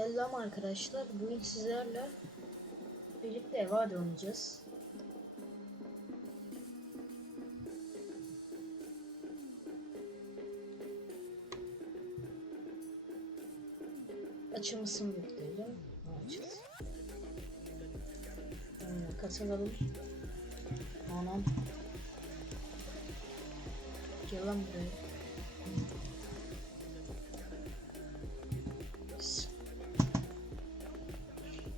Selam arkadaşlar. Bugün sizlerle birlikte Evade oynayacağız. Açılmasını bekleyelim. Açıl. Aynen, katılalım. Anam. Gel lan buraya.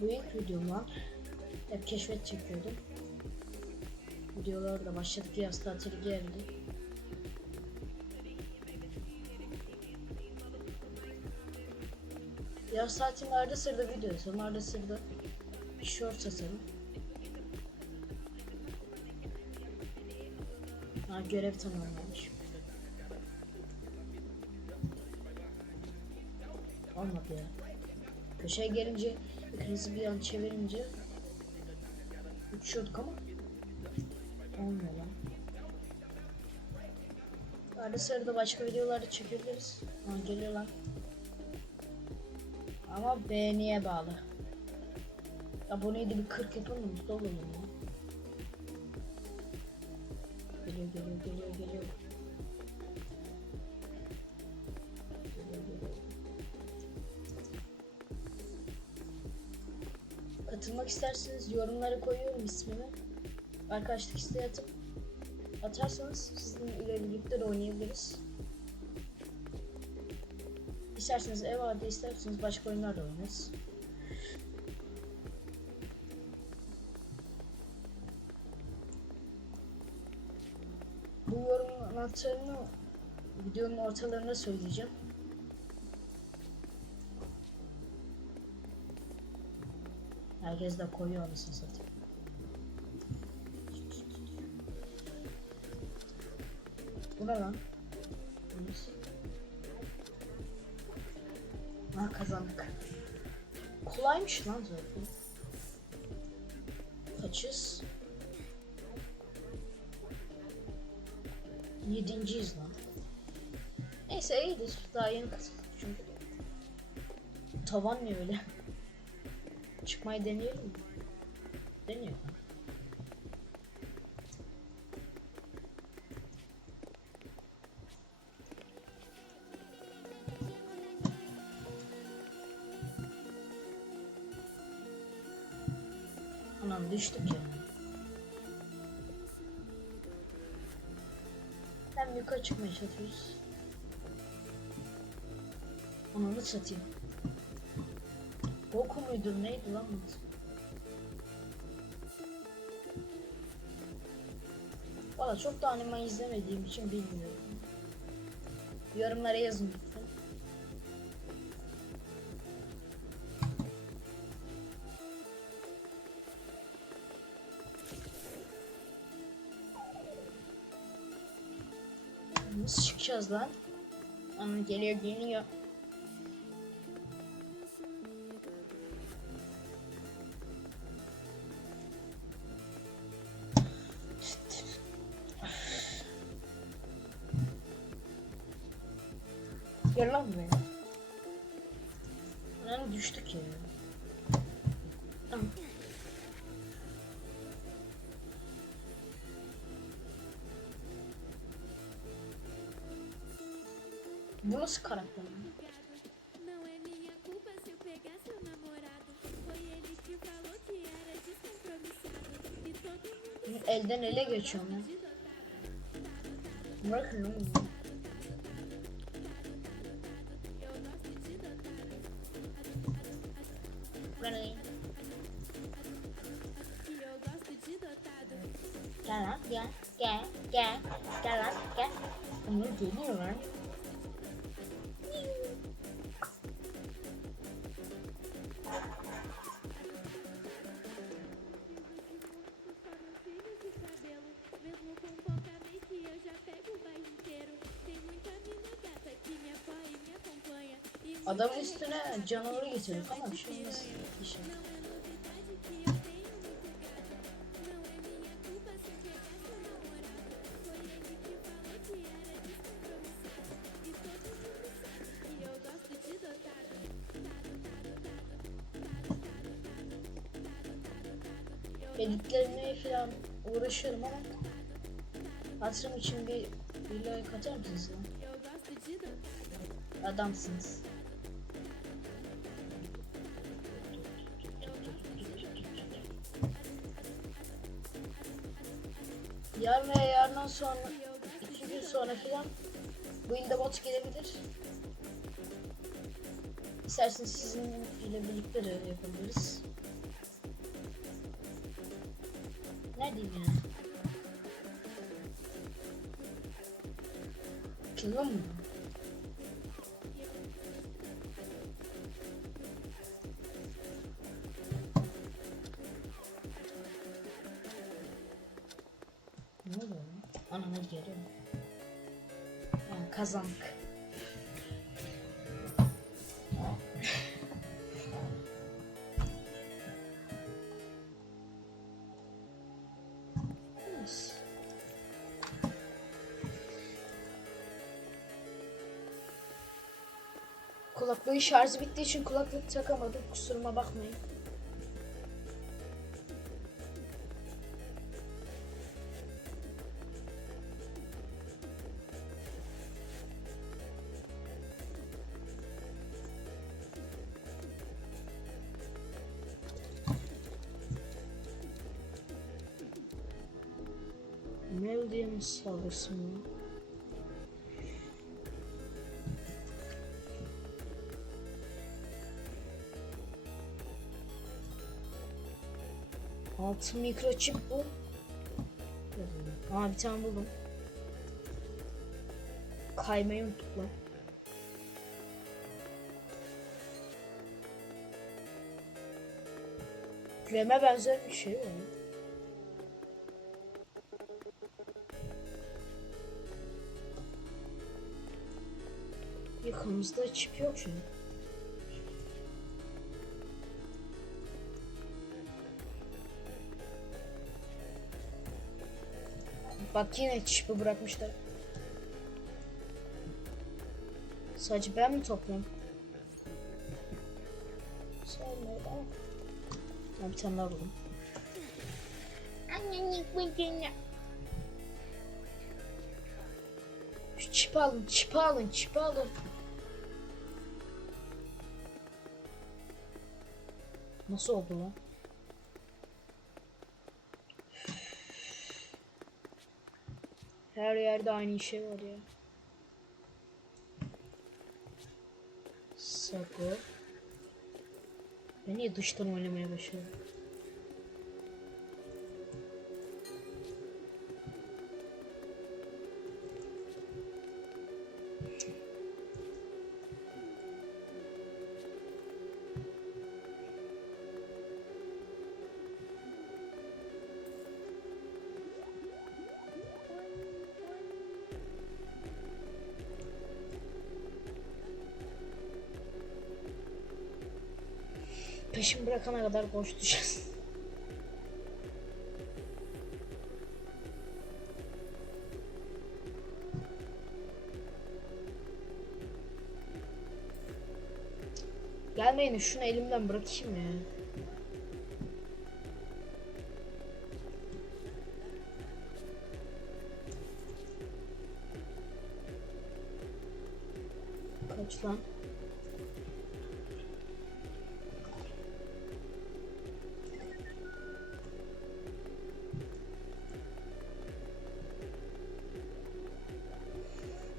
Bu ilk videoma hep keşfet çekiyordum. Videolar da başladık yaz tatili geldi. Yaz tatilinde arada sırada video atarım, arada sırada short atarım. Ha görev tamamlamış. Olmadı ya. Köşeye gelince krizi bir an çevirince uçuyorduk ama olmuyor lan. Arada sırada başka videolarda çekebiliriz. Ha, geliyor lan. Ama beğeniye bağlı. Aboneyi de bir 40 yapalım da mutlu olalım ya. Geliyor geliyor geliyor. Geliyor, Katılmak isterseniz yorumlara koyuyorum ismimi. Arkadaşlık isteği atıp atarsanız sizinle birlikte de oynayabiliriz. İsterseniz ev adı isterseniz başka oyunlar da oynarız. Bu yorum anahtarını videonun ortalarına söyleyeceğim. Herkes de koyuyor anasını satayım. Bu ne lan? Ha kazandık. Kolaymış lan zaten. Kaçız? Yedinciyiz lan. Neyse iyidir. Daha yeni kazandık çünkü. Tavan ne öyle? Çıkmayı deneyelim mi? Deneyelim. Anam düştük ya. Hem yukarı çıkmaya çalışıyoruz. Ananı satayım. Boku muydur neydi lan bu? Valla çok da anime izlemediğim için bilmiyorum. Yorumlara yazın lütfen. Nasıl çıkacağız lan? Ama geliyor geliyor. Gel lan buraya. Lan düştük ya. Bu nasıl karakter? lan? Não é minha culpa se Gel lan gel gel gel gel lan gel. Bunu geliyor lan. üstüne canavarı getirdik ama bir şey olmaz. Bir. Şey. Editlerine falan uğraşıyorum ama hatırım için bir, bir like atar mısınız? Adamsınız. Bot gelebilir. İsterseniz sizinle birlikte de yapabiliriz. Neredeyim ya? Kilo mu? Ne Kulaklığın şarjı bittiği için kulaklık takamadım. Kusuruma bakmayın. Melodiye nasıl sağlırsın ya? Altı mikroçip bu. Aa bir tane buldum. Kaymayı unuttuk lan. Reme benzer bir şey var. Yakınımızda çip yok şu Bak yine çipi bırakmışlar. Sadece ben mi topluyorum? Nerede? Ha, bir tane daha buldum. Şu çipi alın, çipi alın, çipi alın. Nasıl oldu lan? Yerde aynı şey var ya. Ben niye dıştan oynamaya başladım? Kadar koşturacağız. Gelmeyin şunu elimden bırakayım ya. Kaç lan?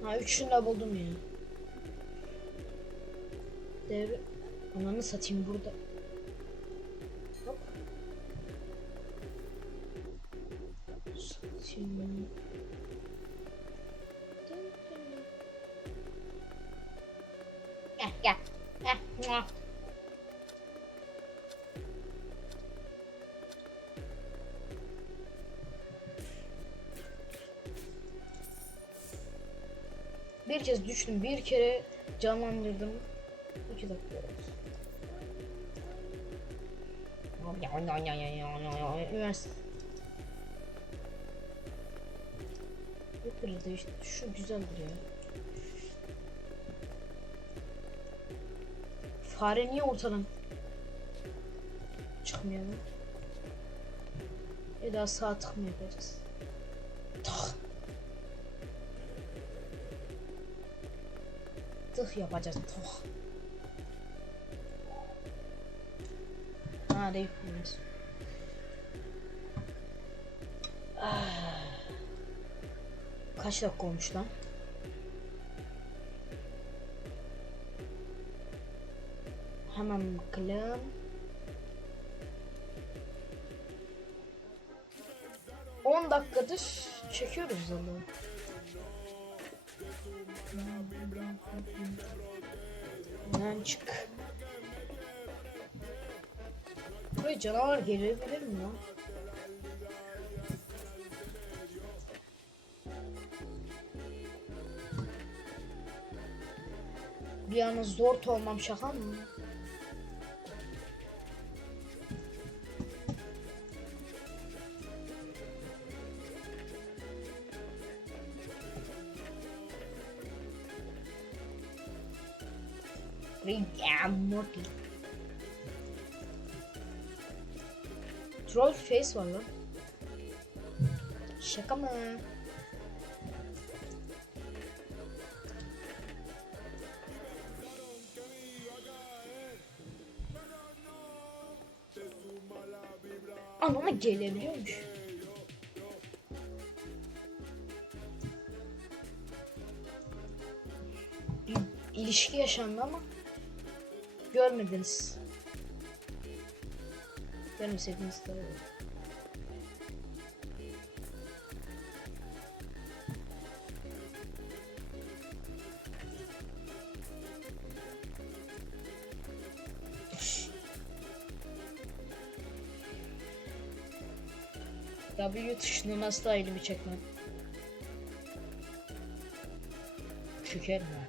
Ha üçünü de buldum ya. Devre... Ananı satayım burada. Kez düştüm, bir kere canlandırdım. İki dakika. Üniversite. Bu kırıldı işte. Şu güzeldir ya. Fare niye ortadan çıkmıyor lan? Ya da sağ tık mı yapacağız? Tık yapacağız. Tık. Ha. Ah. Kaç dakika olmuş lan? Hemen bakalım. 10 dakikadır çekiyoruz zaten. Lan çık. Buraya canavar gelebilir mi lan? Bir an zor olmam şaka mı? Morty. Troll face var lan. Şaka mı? Anama gelebiliyormuş. Bir ilişki yaşandı ama görmediniz. Görmeseydiniz de olur. W tuşunu nasıl elimi çekmem. Şeker mi?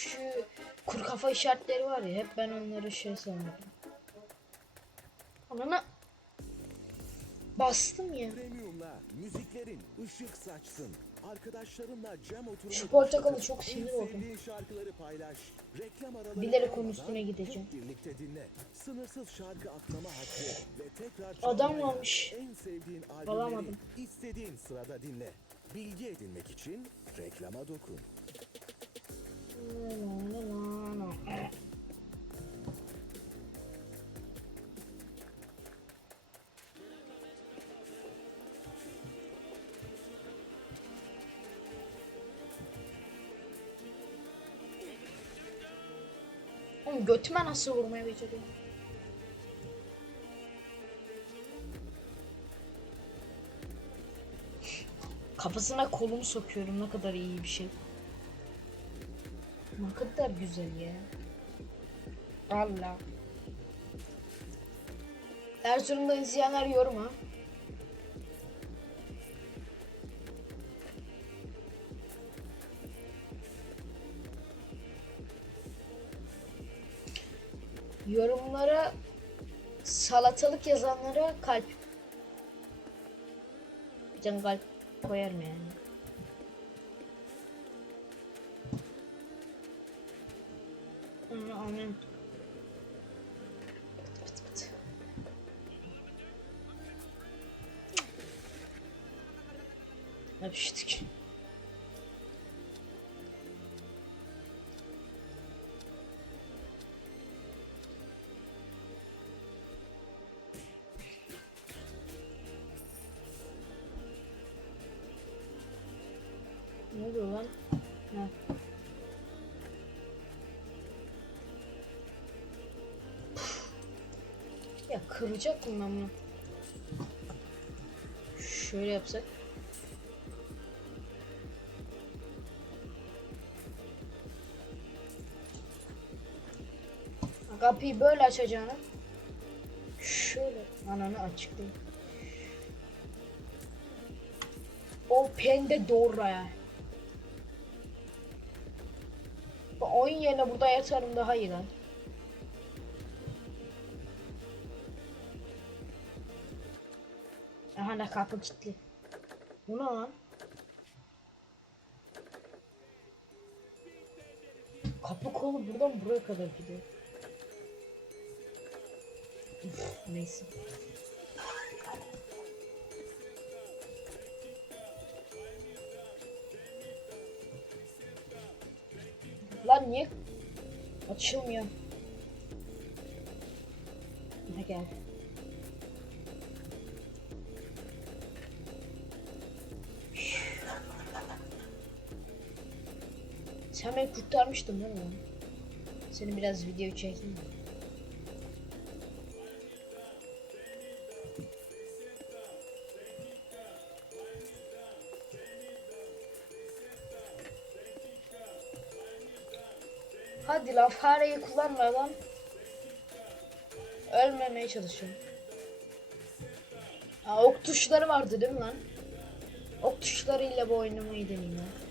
Şu kuru kafa işaretleri var ya hep ben onları şey sanırım. Anana bastım ya. Premium'la müziklerin ışık saçsın. Arkadaşlarınla cam oturumu Şu portakalı çok sinir oldum. şarkıları paylaş. Reklam araları Bilerek onun üstüne gideceğim. Birlikte dinle. Sınırsız şarkı atlama hakkı ve tekrar Adam varmış. En sevdiğin albümleri istediğin sırada dinle. Bilgi edinmek için reklama dokun. Oğlum götüme nasıl vurmaya beceriyor? Kafasına kolumu sokuyorum ne kadar iyi bir şey. Ne kadar güzel ya. Allah. Erzurum'da izleyenler yorum ha. Yorumlara salatalık yazanlara kalp. Bir tane kalp koyarım yani. Oluyor lan? Ha. Ya kıracak mı ben bunu? Şöyle yapsak. Kapıyı böyle açacağını. Şöyle ananı açıklayayım. Open the door ya. Oyun yerine burada yatarım daha iyi lan. Aha da kapı kilitli. Bu ne lan? Kapı kolu buradan buraya kadar gidiyor. Üf. Neyse. Lan niye açılmıyor? Ha gel. Sen beni kurtarmıştın değil mi? Seni biraz video çekeyim lan fareyi kullanma lan. Ölmemeye çalışıyorum. Aa, ok tuşları vardı değil mi lan? Ok tuşlarıyla bu oynamayı deneyim ya.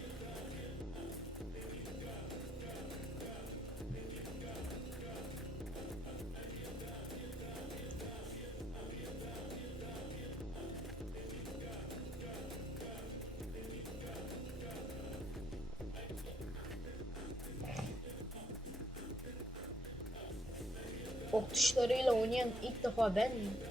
Oynayan ilk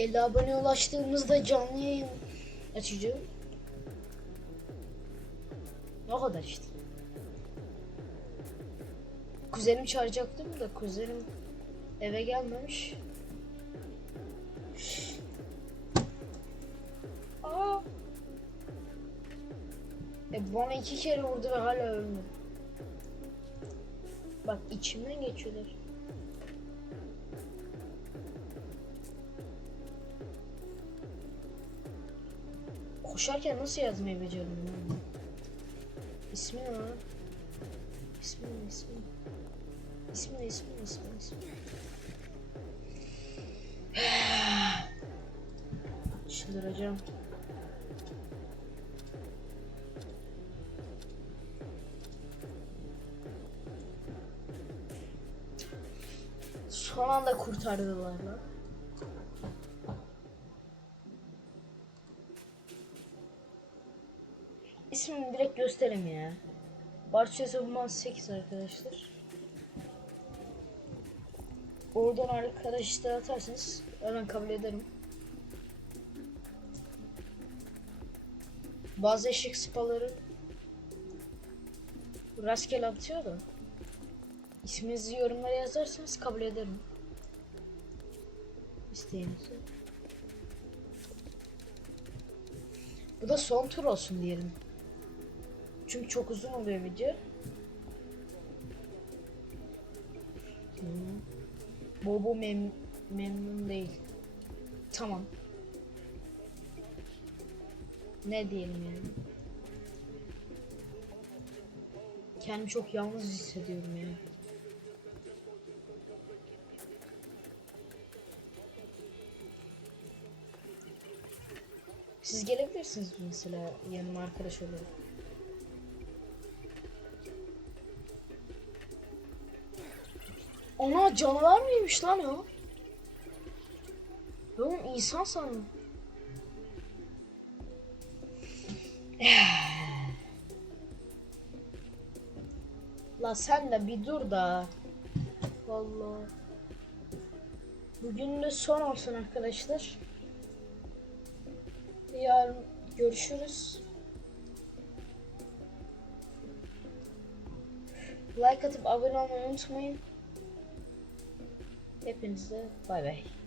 %50 abone ulaştığımızda canlı yayın açacağım. O kadar işte. Kuzenim çağıracaktım da kuzenim eve gelmemiş. Aa. E bana iki kere vurdu ve hala ölmedi. Bak içimden geçiyorlar. Koşarken nasıl yazmayı beceriyorum ben? İsmi ne lan? İsmi ne ismi? İsmi ne ismi ne ismi ne ismi? Çıldıracağım. Son anda kurtardılar lan. Göstereyim ya. Barça Savunman 8 arkadaşlar. Oradan arkadaşlar atarsanız hemen kabul ederim. Bazı eşek spaları rastgele atıyor da. İsminizi yorumlara yazarsanız kabul ederim. İsteğinizi. Bu da son tur olsun diyelim. Çünkü çok uzun oluyor video. Hmm. Bobo mem memnun değil. Tamam. Ne diyelim yani. Kendimi çok yalnız hissediyorum yani. Siz gelebilirsiniz mesela yanıma arkadaş olarak. Ana canavar mıymış lan o? Ben insan sandım. La sen de bir dur da. Vallahi. Bugün de son olsun arkadaşlar. Yarın görüşürüz. Like atıp abone olmayı unutmayın. Bay bay.